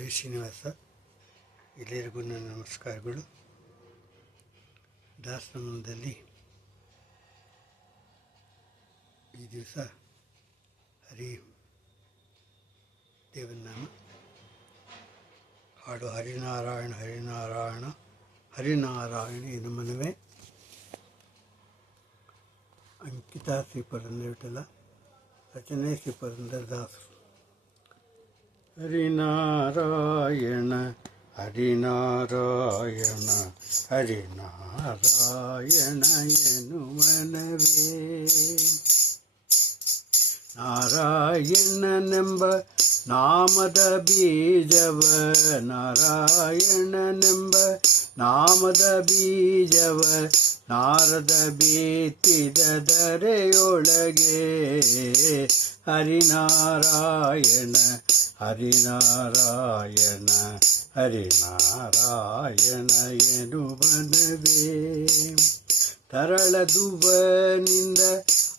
ಹರೇ ಶ್ರೀನಿವಾಸ. ಎಲ್ಲರಿಗೂ ನನ್ನ ನಮಸ್ಕಾರಗಳು. ದಾಸನಾಮದಲ್ಲಿ ಈ ದಿವಸ ದೇವನಾಮ ಹಾಡು. ಹರಿನಾರಾಯಣ ಹರಿನಾರಾಯಣ ಹರಿನಾರಾಯಣ ಎನ್ನು ಮನವೇ. ಅಂಕಿತ ಶ್ರೀ ಪುರಂದರ ವಿಠಲ, ರಚನೆ ಶ್ರೀ ಪುರಂದರದಾಸರು. ಹರಿನಾರಾಯಣ ಹರಿನಾರಾಯಣ ಹರಿನಾರಾಯಣ ಎನ್ನು ಮನವೇ. ನಾರಾಯಣನೆಂಬ ನಾಮದ ಬೀಜವ, ನಾರಾಯಣನೆಂಬ ನಾಮದ ಬೀಜವ ನಾರದ ಬೀತಿದ ಧರೆಯೊಳಗೆ. ಹರಿನಾರಾಯಣ ಹರಿನಾರಾಯಣ ಹರಿನಾರಾಯಣ ಎನು ಮನವೇ. ತರಳದುವನಿಂದ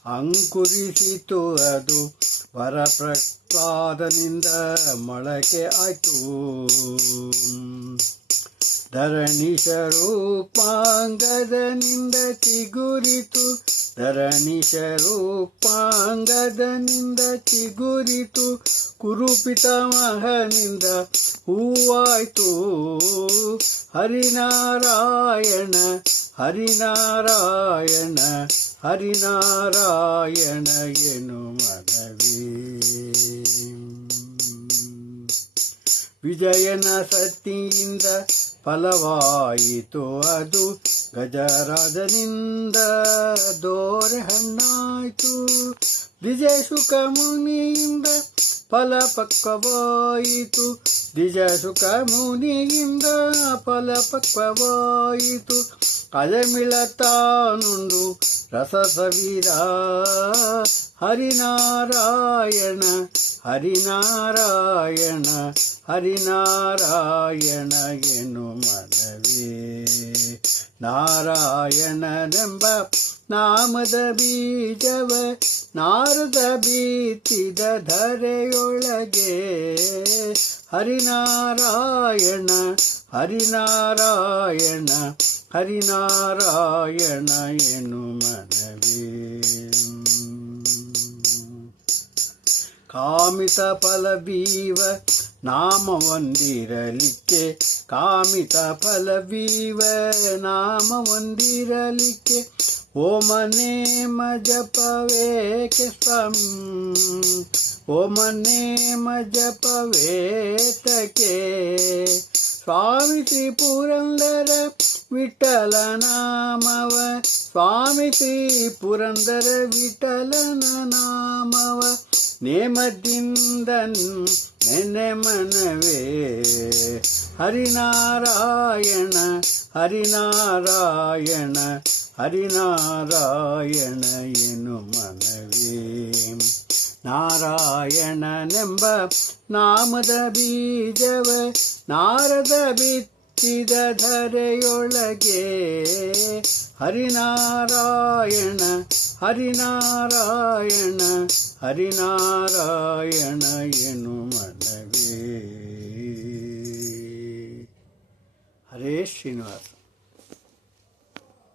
ಅಂಕುರಿಸಿತು ಅದು, ವರಪ್ರಸಾದನಿಂದ ಮೊಳಕೆ ಆಯ್ತು. ಧರಣಿ ಸ್ವರೂಪಾಂಗದನಿಂದ ಚಿಗುರಿತು, ಧರಣಿ ಸ್ವರೂಪಾಂಗದನಿಂದ ಚಿಗುರಿತು. ಕುರುಪಿತಾಮಹನಿಂದ ಹೂವಾಯ್ತು. ಹರಿನಾರಾಯಣ ಹರಿನಾರಾಯಣ ಹರಿನಾರಾಯಣ ಎನು ಮನವೇ. ವಿಜಯನ ಸತಿಯಿಂದ ಫಲವಾಯಿತು ಅದು, ಗಜರಾಜನಿಂದ ದೋರೆ ಹಣ್ಣಾಯಿತು. ದ್ವಿಜ ಶುಕ ಮುನಿಯಿಂದ ಫಲಪಕ್ವವಾಯಿತು, ದ್ವಿಜ ಶುಕ ಮುನಿಯಿಂದ ಫಲಪಕ್ವವಾಯಿತು. ಅಜಮಿಳತಾನುಂಡು ರಸ ಸವಿರ. ಹರಿನಾರಾಯಣ ಹರಿನಾರಾಯಣ ಹರಿನಾರಾಯಣ ಎನು ಮನವೇ. ನಾರಾಯಣನೆಂಬ ನಾಮದ ಬೀಜವ ನಾರದ ಬೀತಿದ ಧರೆಯೊಳಗೆ. ಹರಿನಾರಾಯಣ ಹರಿನಾರಾಯಣ ಹರಿನಾರಾಯಣ ಎನು ಮನವೇ. ಕಾಮಿತ ಫಲವೀವ ನಾಮವೊಂದಿರಲಿಕ್ಕೆ, ಕಾಮಿತ ಫಲವೀವ ನಾಮವೊಂದಿರಲಿಕ್ಕೆ. ಓಮ ನೇಮ ಜಪವೇಕೆ ಸ್ವಾಮಿ, ಓಮ ನೇಮ ಜಪವೇತಕೆ. ಸ್ವಾಮಿ ಶ್ರೀ ಪುರಂದರ ವಿಠಲ ನಾಮವ, ಸ್ವಾಮಿ ಶ್ರೀ ಪುರಂದರ ವಿಠಲನ ನಾಮವ ನೇಮದಿಂದ ನೆನೆ ಮನವೇ. ಹರಿನಾರಾಯಣ ಹರಿನಾರಾಯಣ ಹರಿನಾರಾಯಣ ಎನು ಮನವೇ. ನಾರಾಯಣನೆಂಬ ನಾಮದ ಬೀಜವ ನಾರದ ಬಿತ್ತಿದ ಧರೆಯೊಳಗೆ. ಹರಿನಾರಾಯಣ ಹರಿನಾರಾಯಣ ಹರಿನಾರಾಯಣ ಎನು ಮನವೇ. ಹರೇ ಶ್ರೀನಿವಾಸ.